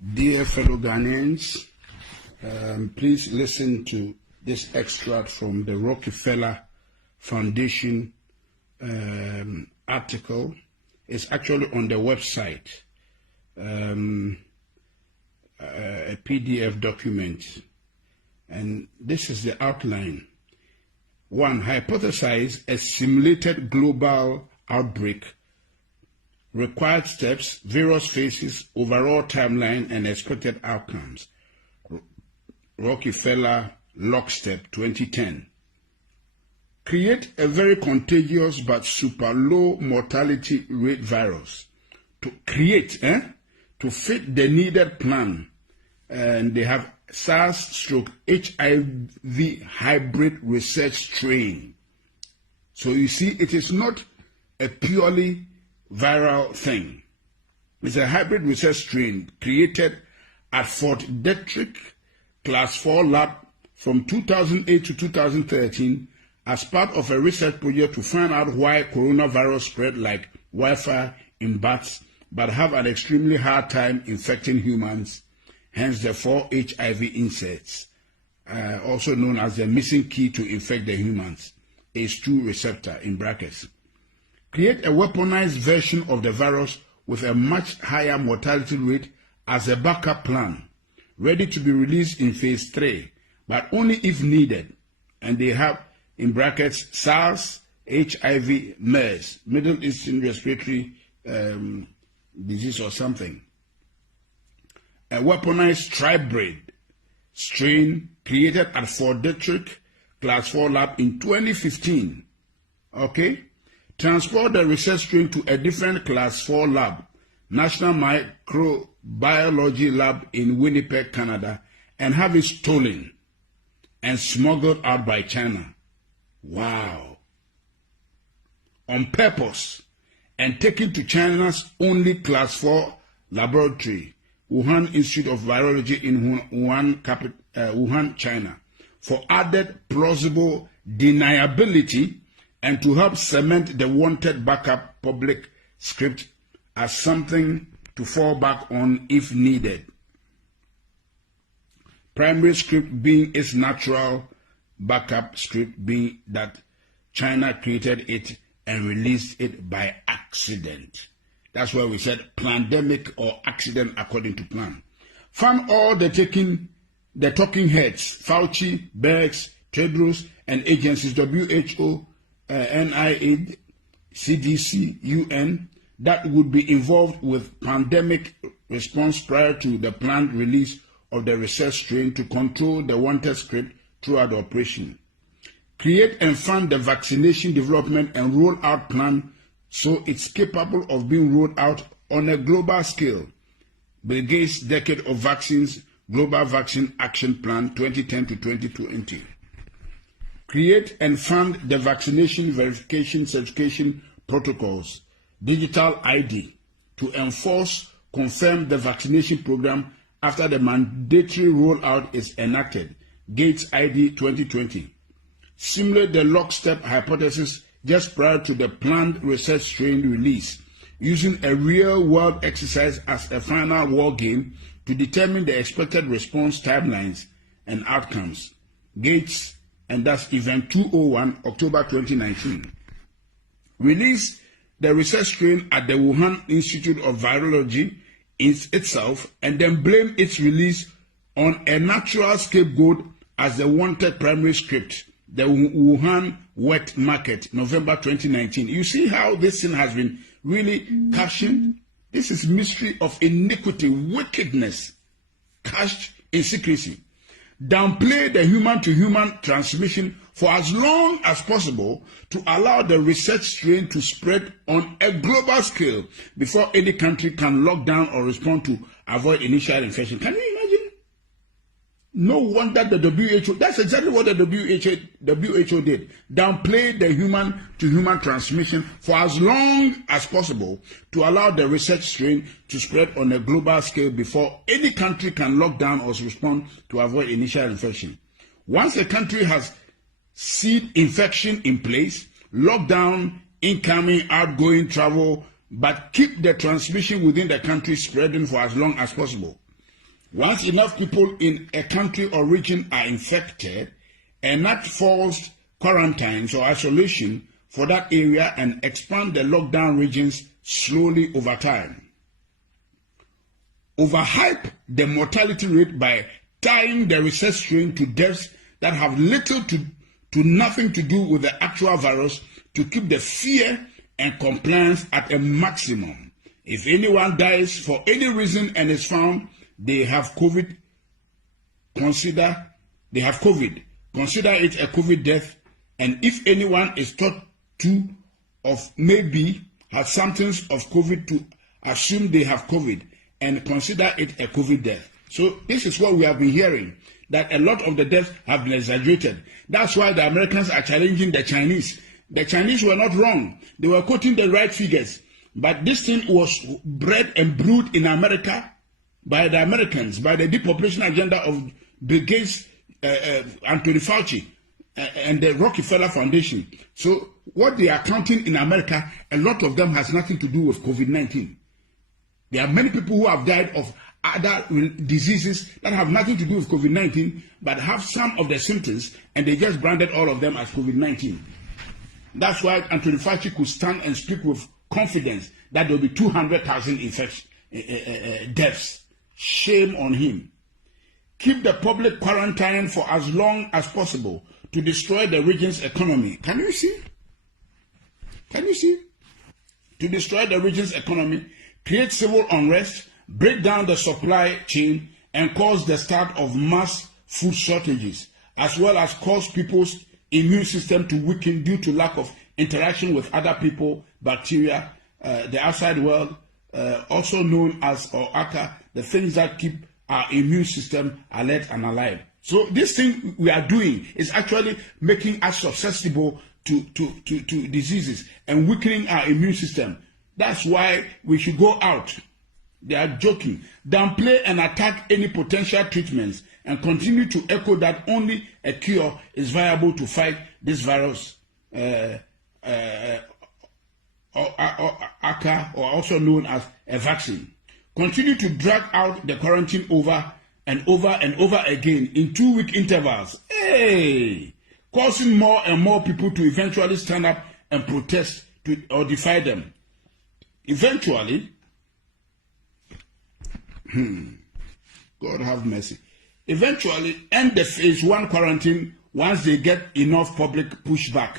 Dear fellow Ghanaians, please listen to this extract from the Rockefeller Foundation article. It's actually on the website, a PDF document. And this is the outline. 1. Hypothesize a simulated global outbreak. Required steps, various phases, overall timeline, and expected outcomes. Rockefeller Lockstep 2010. Create a very contagious but super low mortality rate virus. To to fit the needed plan. And they have SARS/HIV hybrid research strain. So you see, it is not a purely viral thing. It's a hybrid research strain created at Fort Detrick Class 4 lab from 2008 to 2013 as part of a research project to find out why coronavirus spread like wildfire in bats but have an extremely hard time infecting humans, hence the 4 HIV insects, also known as the missing key to infect the humans, ACE2 receptor in brackets. Create a weaponized version of the virus with a much higher mortality rate as a backup plan, ready to be released in phase 3, but only if needed. And they have, in brackets, SARS, HIV, MERS, Middle Eastern Respiratory Disease or something. A weaponized tribrid strain created at Fort Detrick Class 4 lab in 2015. Okay? Transport the research strain to a different Class 4 lab, National Microbiology Lab in Winnipeg, Canada, and have it stolen and smuggled out by China. Wow. On purpose, and taken to China's only Class 4 laboratory, Wuhan Institute of Virology in Wuhan, China, for added plausible deniability and to help cement the wanted backup public script as something to fall back on if needed. Primary script being its natural backup script being that China created it and released it by accident. That's why we said pandemic or accident according to plan. Found all the talking heads, Fauci, Bergs, Tedros, and agencies, WHO, NIH, CDC, UN, that would be involved with pandemic response prior to the planned release of the research strain to control the wanted script throughout the operation. Create and fund the vaccination development and rollout plan so it's capable of being rolled out on a global scale. Bill Gates' Decade of Vaccines Global Vaccine Action Plan 2010 to 2020. Create and fund the vaccination verification certification protocols, digital ID, to enforce, confirm the vaccination program after the mandatory rollout is enacted, Gates ID 2020. Simulate the lockstep hypothesis just prior to the planned research strain release, using a real-world exercise as a final war game to determine the expected response timelines and outcomes. Gates, and that's Event 201, October 2019. Release the research strain at the Wuhan Institute of Virology itself, and then blame its release on a natural scapegoat as the wanted primary script, the Wuhan wet market, November 2019. You see how this thing has been really cashing? This is mystery of iniquity, wickedness, cached in secrecy. Downplay the human-to-human transmission for as long as possible to allow the research strain to spread on a global scale before any country can lock down or respond to avoid initial infection. Can you imagine? No wonder the WHO, that's exactly what the WHO did. Downplay the human-to-human transmission for as long as possible to allow the research strain to spread on a global scale before any country can lock down or respond to avoid initial infection. Once a country has seed infection in place, lock down incoming, outgoing travel, but keep the transmission within the country spreading for as long as possible. Once enough people in a country or region are infected, enact forced quarantines or isolation for that area and expand the lockdown regions slowly over time. Overhype the mortality rate by tying the research strain to deaths that have little to nothing to do with the actual virus to keep the fear and compliance at a maximum. If anyone dies for any reason and is found they have COVID, consider it a COVID death, and if anyone is thought to of maybe has symptoms of COVID, to assume they have COVID and consider it a COVID death. So this is what we have been hearing, that a lot of the deaths have been exaggerated. That's why the Americans are challenging the Chinese. The Chinese were not wrong. They were quoting the right figures. But this thing was bred and brewed in America by the Americans, by the depopulation agenda of Bill Gates, Anthony Fauci, and the Rockefeller Foundation. So what they are counting in America, a lot of them has nothing to do with COVID-19. There are many people who have died of other diseases that have nothing to do with COVID-19, but have some of the symptoms, and they just branded all of them as COVID-19. That's why Anthony Fauci could stand and speak with confidence that there will be 200,000 deaths. Shame on him. Keep the public quarantine for as long as possible to destroy the region's economy. Can you see? Can you see? To destroy the region's economy, create civil unrest, break down the supply chain, and cause the start of mass food shortages, as well as cause people's immune system to weaken due to lack of interaction with other people, bacteria, the outside world, also known as or aka, the things that keep our immune system alert and alive. So this thing we are doing is actually making us susceptible to diseases and weakening our immune system. That's why we should go out. They are joking. Downplay and attack any potential treatments and continue to echo that only a cure is viable to fight this virus, ACA, or also known as a vaccine. Continue to drag out the quarantine over and over and over again in 2-week intervals. Hey! Causing more and more people to eventually stand up and protest or defy them. Eventually, God have mercy. Eventually, end the phase 1 quarantine once they get enough public pushback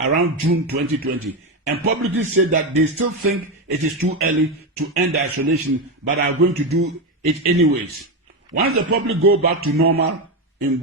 around June 2020. And publicly said that they still think it is too early to end the isolation, but are going to do it anyways. Once the public go back to normal in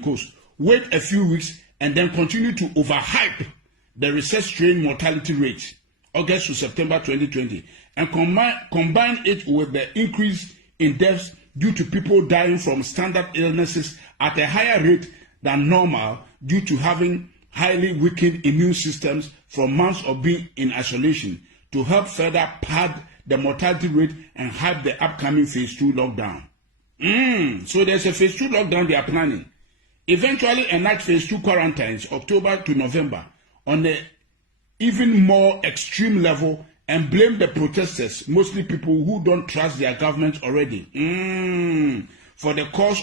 coast, wait a few weeks and then continue to overhype the research strain mortality rate, August to September 2020, and combine it with the increase in deaths due to people dying from standard illnesses at a higher rate than normal due to having highly weakened immune systems from months of being in isolation, to help further pad the mortality rate and hype the upcoming phase 2 lockdown. So there's a phase 2 lockdown they are planning. Eventually enact phase 2 quarantines October to November on an even more extreme level and blame the protesters, mostly people who don't trust their government already, for the cause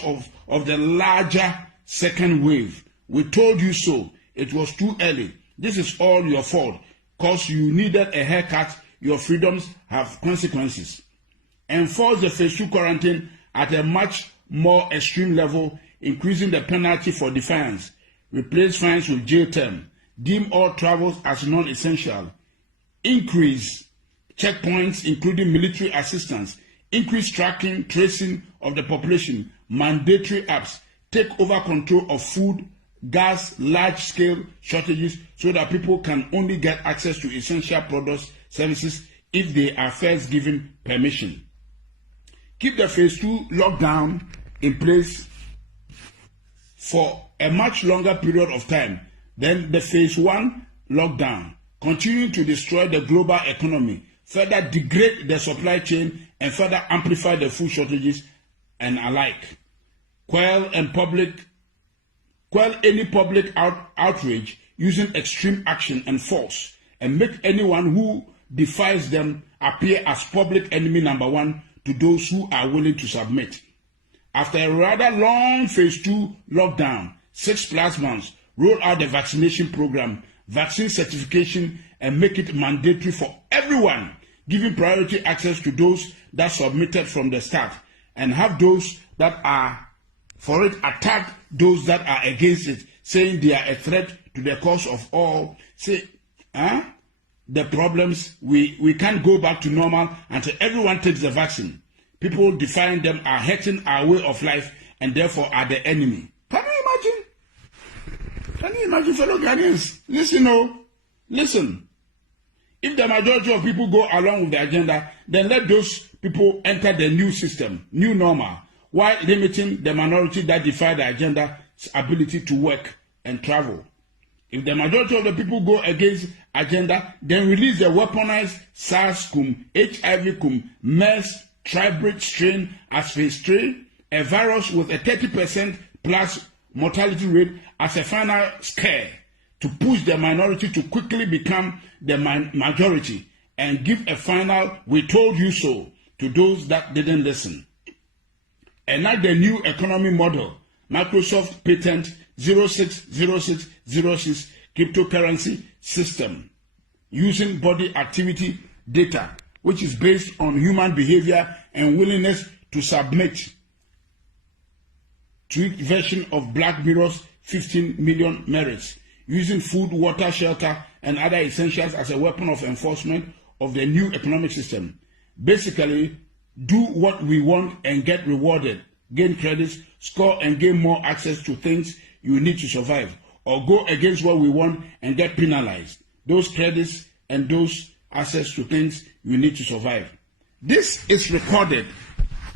of the larger second wave. We told you so. It was too early. This is all your fault. Because you needed a haircut, your freedoms have consequences. Enforce the phase 2 quarantine at a much more extreme level, increasing the penalty for defiance. Replace fines with jail term. Deem all travels as non-essential. Increase checkpoints, including military assistance. Increase tracking, tracing of the population. Mandatory apps. Take over control of food, gas, large-scale shortages so that people can only get access to essential products, services, if they are first given permission. Keep the phase 2 lockdown in place for a much longer period of time than the phase 1 lockdown, continuing to destroy the global economy, further degrade the supply chain, and further amplify the food shortages and alike. Quell any public outrage using extreme action and force, and make anyone who defies them appear as public enemy number 1 to those who are willing to submit. After a rather long phase 2 lockdown, 6+ months, roll out the vaccination program, vaccine certification, and make it mandatory for everyone, giving priority access to those that submitted from the start, and have those that are for it attack those that are against it, saying they are a threat to the cause of all. Say, the problems, we can't go back to normal until everyone takes the vaccine. People defying them are hurting our way of life and therefore are the enemy. Can you imagine? Can you imagine, fellow Ghanaians? Listen. If the majority of people go along with the agenda, then let those people enter the new system, new normal, while limiting the minority that defy the agenda's ability to work and travel. If the majority of the people go against agenda, then release the weaponized SARS-CoV, HIV-CoV, MERS, tribrid strain as phase 3, a virus with a 30% plus mortality rate as a final scare to push the minority to quickly become the majority and give a final "we told you so" to those that didn't listen. Enact the new economy model, Microsoft patent 060606 cryptocurrency system, using body activity data, which is based on human behavior and willingness to submit. Tweaked version of Black Mirror's 15 million merits, using food, water, shelter, and other essentials as a weapon of enforcement of the new economic system. Basically, do what we want and get rewarded, gain credits, score and gain more access to things you need to survive, or go against what we want and get penalized. Those credits and those access to things you need to survive. This is recorded.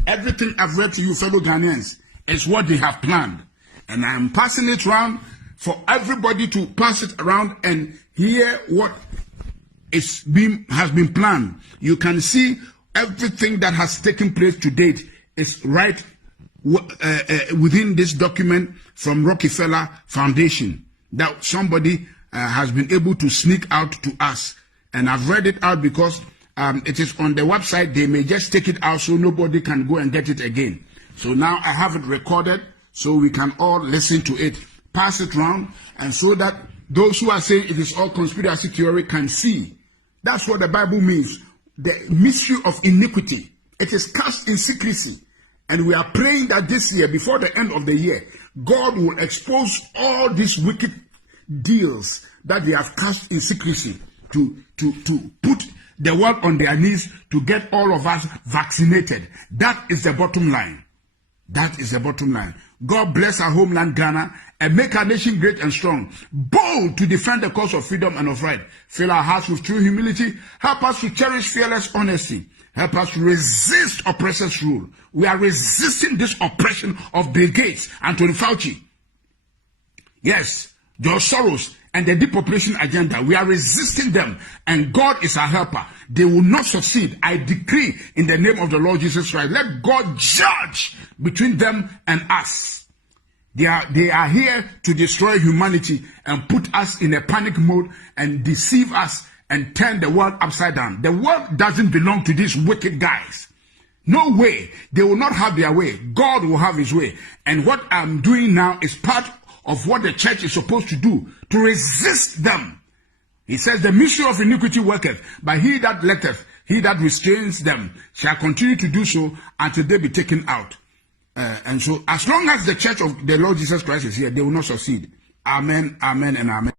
Everything I've read to you, fellow Ghanaians, is what they have planned. And I am passing it around for everybody to pass it around and hear what has been planned. You can see everything that has taken place to date is right within this document from Rockefeller Foundation that somebody has been able to sneak out to us. And I've read it out because it is on the website. They may just take it out so nobody can go and get it again. So now I have it recorded so we can all listen to it, pass it around, and so that those who are saying it is all conspiracy theory can see. That's what the Bible means. The mystery of iniquity. It is cast in secrecy. And we are praying that this year, before the end of the year, God will expose all these wicked deals that they have cast in secrecy to put the world on their knees to get all of us vaccinated. That is the bottom line. That is the bottom line. God bless our homeland Ghana and make our nation great and strong, bold to defend the cause of freedom and of right. Fill our hearts with true humility. Help us to cherish fearless honesty. Help us to resist oppressors' rule. We are resisting this oppression of Bill Gates, Anthony Fauci. Yes, George Soros and the depopulation agenda. We are resisting them, and God is our helper. They will not succeed. I decree in the name of the Lord Jesus Christ, let God judge between them and us. They are here to destroy humanity and put us in a panic mode and deceive us and turn the world upside down. The world doesn't belong to these wicked guys. No way. They will not have their way. God will have his way. And what I'm doing now is part of what the church is supposed to do, to resist them. He says, the mystery of iniquity worketh, but he that letteth, he that restrains them, shall continue to do so until they be taken out. And so, as long as the church of the Lord Jesus Christ is here, they will not succeed. Amen, amen, and amen.